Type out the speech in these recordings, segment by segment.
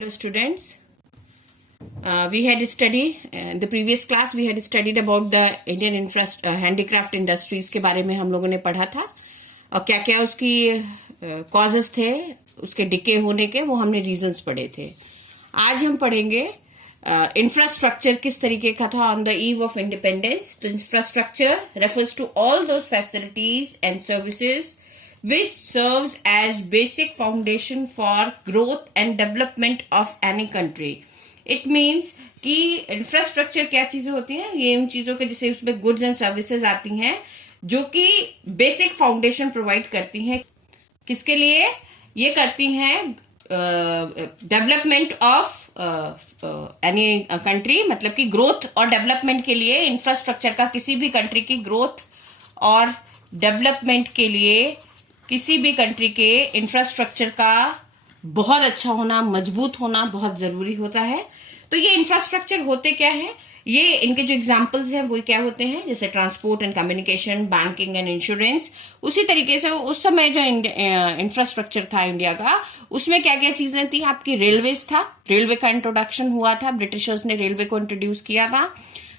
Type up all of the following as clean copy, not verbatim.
Hello students, we had studied in the previous class we had studied about the Indian handicraft industries के बारे में हम लोगों ने पढ़ा था और क्या क्या उसकी causes थे उसके डिके होने के, वो हमने reasons पढ़े थे। आज हम पढ़ेंगे इंफ्रास्ट्रक्चर किस तरीके का था on the eve of independence. तो infrastructure refers to all those facilities and services which serves as basic foundation for growth and development of any country. It means कि इंफ्रास्ट्रक्चर क्या चीजें होती हैं, ये उन चीजों के जैसे उसमें गुड्स एंड सर्विसेज आती हैं जो कि बेसिक फाउंडेशन प्रोवाइड करती हैं। किसके लिए ये करती हैं? डेवलपमेंट ऑफ एनी कंट्री, मतलब कि ग्रोथ और डेवलपमेंट के लिए इंफ्रास्ट्रक्चर का, किसी भी कंट्री की ग्रोथ और डेवलपमेंट के लिए किसी भी कंट्री के इंफ्रास्ट्रक्चर का बहुत अच्छा होना, मजबूत होना बहुत जरूरी होता है। तो ये इंफ्रास्ट्रक्चर होते क्या हैं, ये इनके जो एग्जांपल्स हैं वो क्या होते हैं, जैसे transport and communication, banking and insurance. उसी तरीके से उस समय जो इंफ्रास्ट्रक्चर था इंडिया का, उसमें क्या क्या चीजें थी? आपकी रेलवेज था, रेलवे का इंट्रोडक्शन हुआ था, ब्रिटिशर्स ने रेलवे को इंट्रोड्यूस किया था।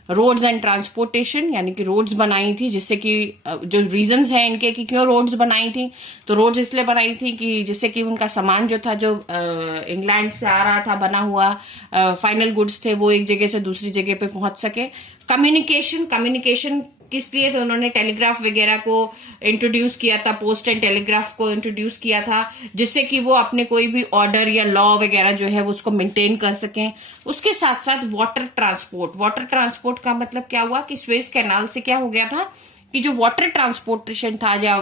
रोड्स एंड ट्रांसपोर्टेशन, यानी कि रोड्स बनाई थी, जिससे कि जो रीजंस हैं इनके कि क्यों रोड्स बनाई थी, तो रोड्स इसलिए बनाई थी कि जिससे कि उनका सामान जो था, जो इंग्लैंड से आ रहा था बना हुआ फाइनल गुड्स थे, वो एक जगह से दूसरी जगह पे पहुंच सके। कम्युनिकेशन किस लिए? तो उन्होंने टेलीग्राफ वगैरह को इंट्रोड्यूस किया था, पोस्ट एंड टेलीग्राफ को इंट्रोड्यूस किया था, जिससे कि वो अपने कोई भी ऑर्डर या लॉ वगैरह जो है वो उसको मेंटेन कर सकें। उसके साथ साथ वाटर ट्रांसपोर्ट का मतलब क्या हुआ कि स्वेज कैनाल से क्या हो गया था कि जो वाटर ट्रांसपोर्टेशन था, या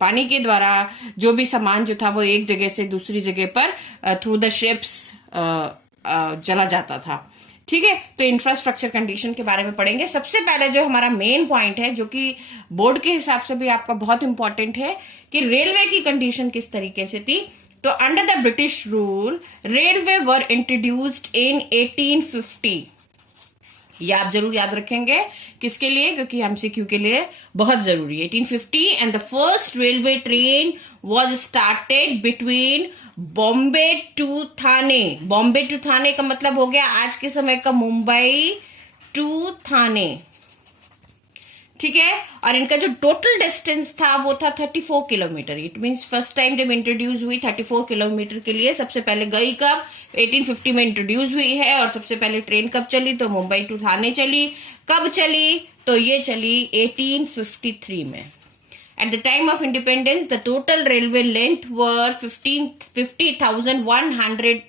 पानी के द्वारा जो भी सामान जो था वो एक जगह से दूसरी जगह पर थ्रू द शिप्स चला जाता था। ठीक है, तो इंफ्रास्ट्रक्चर कंडीशन के बारे में पढ़ेंगे। सबसे पहले जो हमारा मेन पॉइंट है, जो कि बोर्ड के हिसाब से भी आपका बहुत इंपॉर्टेंट है, कि रेलवे की कंडीशन किस तरीके से थी। तो under the British rule railway were introduced in 1850। ये आप जरूर याद रखेंगे, किसके लिए? क्योंकि एमसीक्यू के लिए बहुत जरूरी है। 1850 and the first railway train was started between Bombay to Thane. Bombay to Thane का मतलब हो गया आज के समय का मुंबई टू थाने। ठीक है, और इनका जो टोटल डिस्टेंस था वो था 34 kilometre. It means first time जब इंट्रोड्यूस हुई 34 किलोमीटर के लिए, सबसे पहले गई कब? 1850 में इंट्रोड्यूस हुई है। और सबसे पहले ट्रेन कब चली? तो मुंबई टू थाने चली। कब चली? तो ये चली 1853 में। At the time of independence, the total railway length were 50,100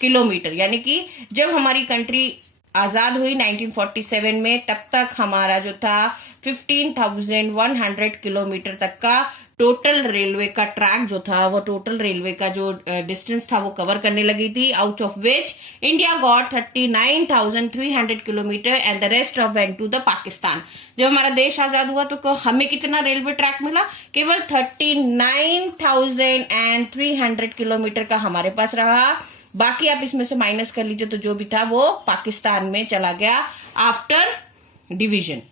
kilometre. यानी कि जब हमारी कंट्री आजाद हुई 1947 में, तब तक हमारा जो था 15,100 किलोमीटर तक का टोटल रेलवे का ट्रैक जो था, वो टोटल रेलवे का जो डिस्टेंस था वो कवर करने लगी थी। Out of which India got 39,300 kilometre and the rest of went to the Pakistan. जब हमारा देश आजाद हुआ तो हमें कितना रेलवे ट्रैक मिला? केवल 39,300 किलोमीटर का हमारे पास रहा। बाकी आप इसमें से माइनस कर लीजिए, तो जो भी था वो पाकिस्तान में चला गया आफ्टर डिवीजन।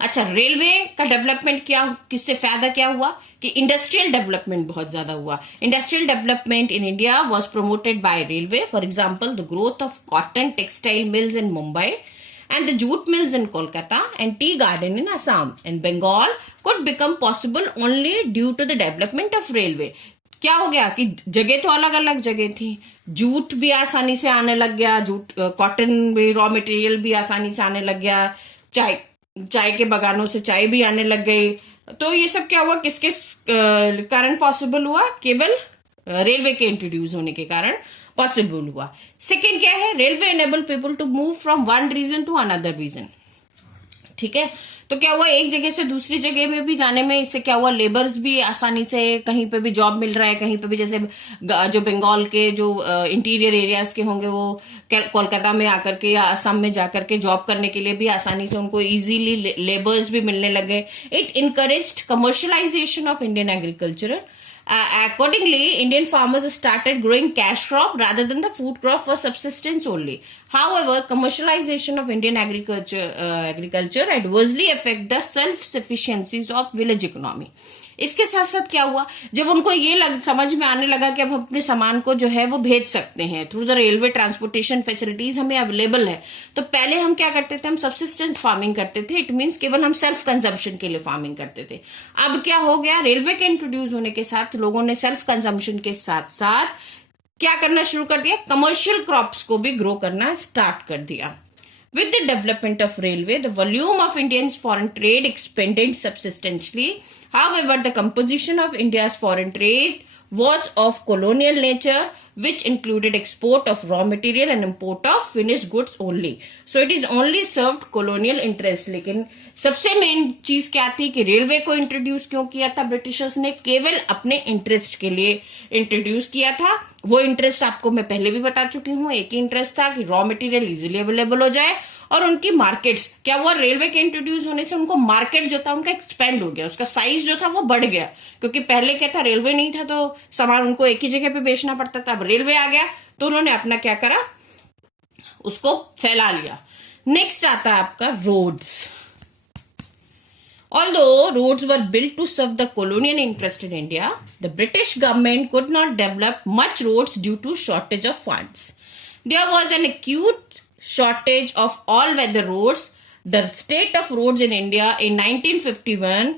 अच्छा, रेलवे का डेवलपमेंट क्या, किससे फायदा क्या हुआ कि इंडस्ट्रियल डेवलपमेंट बहुत ज्यादा हुआ। Industrial development in India was promoted by railway. For example, the growth of cotton textile mills in Mumbai and the jute mills in Kolkata and tea garden in Assam and Bengal could become possible only due to the development of railway. क्या हो गया कि जगह तो अलग अलग जगह थी, जूट भी आसानी से आने लग गया, जूट कॉटन भी, रॉ मटेरियल भी आसानी से आने लग गया, चाय के बगानों से चाय भी आने लग गई। तो ये सब क्या हुआ, किसके कारण पॉसिबल हुआ? केवल रेलवे के इंट्रोड्यूस होने के कारण पॉसिबल हुआ। सेकेंड क्या है? Railway enable people to move from one region to another region. ठीक है, तो क्या हुआ, एक जगह से दूसरी जगह में भी जाने में इससे क्या हुआ, लेबर्स भी आसानी से कहीं पे भी जॉब मिल रहा है, कहीं पे भी, जैसे जो बंगाल के जो इंटीरियर एरियाज के होंगे वो कोलकाता में आकर के या असम में जाकर के जॉब करने के लिए भी आसानी से उनको इजीली लेबर्स भी मिलने लगे। It encouraged commercialisation of Indian agriculture. Accordingly, Indian farmers started growing cash crop rather than the food crop for subsistence only. However, commercialization of Indian agriculture adversely affect the self-sufficiencies of village economy. इसके साथ साथ क्या हुआ, जब उनको ये समझ में आने लगा कि अब हम अपने सामान को जो है वो भेज सकते हैं through the railway transportation facilities हमें अवेलेबल है, तो पहले हम क्या करते थे, हम सब्सिस्टेंस फार्मिंग करते थे। इट मीन्स केवल हम सेल्फ कंजम्पशन के लिए फार्मिंग करते थे। अब क्या हो गया, रेलवे के इंट्रोड्यूस होने के साथ लोगों ने सेल्फ कंजम्पशन के साथ साथ क्या करना शुरू कर दिया, कमर्शियल क्रॉप्स को भी ग्रो करना स्टार्ट कर दिया। With the development of railway, the volume of India's foreign trade expanded substantially. However, the composition of India's foreign trade was of colonial nature, which included export of raw material and import of finished goods only. So it is only served colonial interest. लेकिन सबसे main चीज क्या थी कि railway को introduce क्यों किया था ब्रिटिशर्स ने, केवल अपने इंटरेस्ट के लिए इंट्रोड्यूस किया था। वो इंटरेस्ट आपको मैं पहले भी बता चुकी हूँ, एक ही इंटरेस्ट था कि रॉ मटेरियल इजीली अवेलेबल हो जाए और उनकी मार्केट्स, क्या हुआ, रेलवे के इंट्रोड्यूस होने से उनको मार्केट जो था उनका एक्सपेंड हो गया, उसका साइज जो था वो बढ़ गया। क्योंकि पहले क्या था, रेलवे नहीं था तो सामान उनको एक ही जगह पे बेचना पड़ता था। अब रेलवे आ गया तो उन्होंने अपना क्या करा, उसको फैला लिया। नेक्स्ट आता है आपका roads. Although roads were built to serve the colonial interest in India, the British government could not develop much roads due to shortage of funds. There was an acute shortage of all-weather roads. The state of roads in India in 1951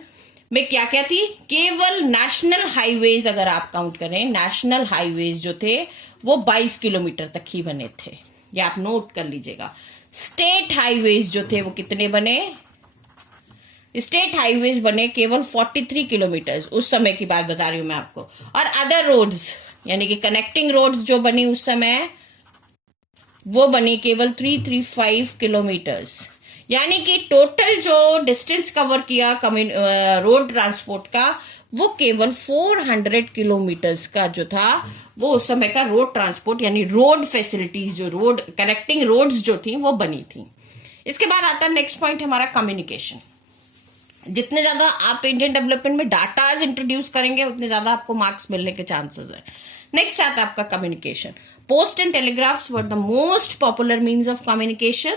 में क्या क्या थी, केवल national highways, अगर आप count करें national highways जो थे वो 22 किलोमीटर तक ही बने थे। ये आप नोट कर लीजिएगा। स्टेट हाईवेज जो थे वो कितने बने, स्टेट हाईवेज बने केवल 43 किलोमीटर, उस समय की बात बता रही हूं मैं आपको। और अदर रोड्स यानी कि कनेक्टिंग रोड्स जो बनी उस समय वो बनी केवल 335 किलोमीटर्स। यानी कि टोटल जो डिस्टेंस कवर किया रोड ट्रांसपोर्ट का वो केवल 400 किलोमीटर्स का जो था वो उस समय का रोड ट्रांसपोर्ट यानी रोड फैसिलिटीज, जो रोड कनेक्टिंग रोड्स जो थी वो बनी थी। इसके बाद आता है नेक्स्ट पॉइंट हमारा कम्युनिकेशन। जितने ज्यादा आप इंडियन डेवलपमेंट में डाटाज इंट्रोड्यूस करेंगे उतने ज्यादा आपको मार्क्स मिलने के चांसेस है। नेक्स्ट आता है आपका communication. Post and telegraphs were the most popular means of communication.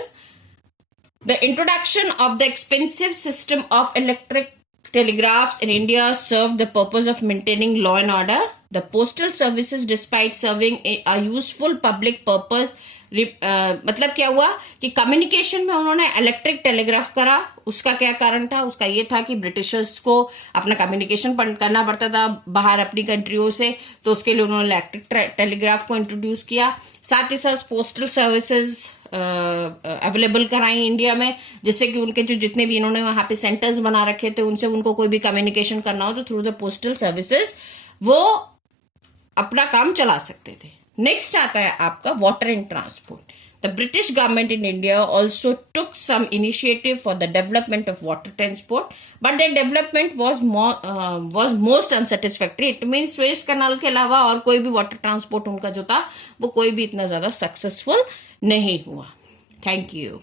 The introduction of the expensive system of electric telegraphs in India served the purpose of maintaining law and order. The postal services, despite serving a useful public purpose, मतलब क्या हुआ कि communication में उन्होंने electric telegraph करा। उसका क्या कारण था, उसका ये था कि ब्रिटिशर्स को अपना कम्युनिकेशन करना पड़ता था बाहर अपनी कंट्रियों से, तो उसके लिए उन्होंने इलेक्ट्रिक टेलीग्राफ को इंट्रोड्यूस किया। साथ ही साथ पोस्टल सर्विसेज अवेलेबल कराई इंडिया में, जिससे कि उनके जो जितने भी इन्होंने वहां पे सेंटर्स बना रखे थे उनसे उनको कोई भी कम्युनिकेशन करना हो तो थ्रू द पोस्टल सर्विसेज वो अपना काम चला सकते थे। नेक्स्ट आता है आपका water and transport. The British government in India also took some initiative for the development of water transport, but the development was most unsatisfactory. It means Suez canal के अलावा और कोई भी वाटर ट्रांसपोर्ट उनका जो था वो कोई भी इतना ज्यादा सक्सेसफुल नहीं हुआ। Thank you.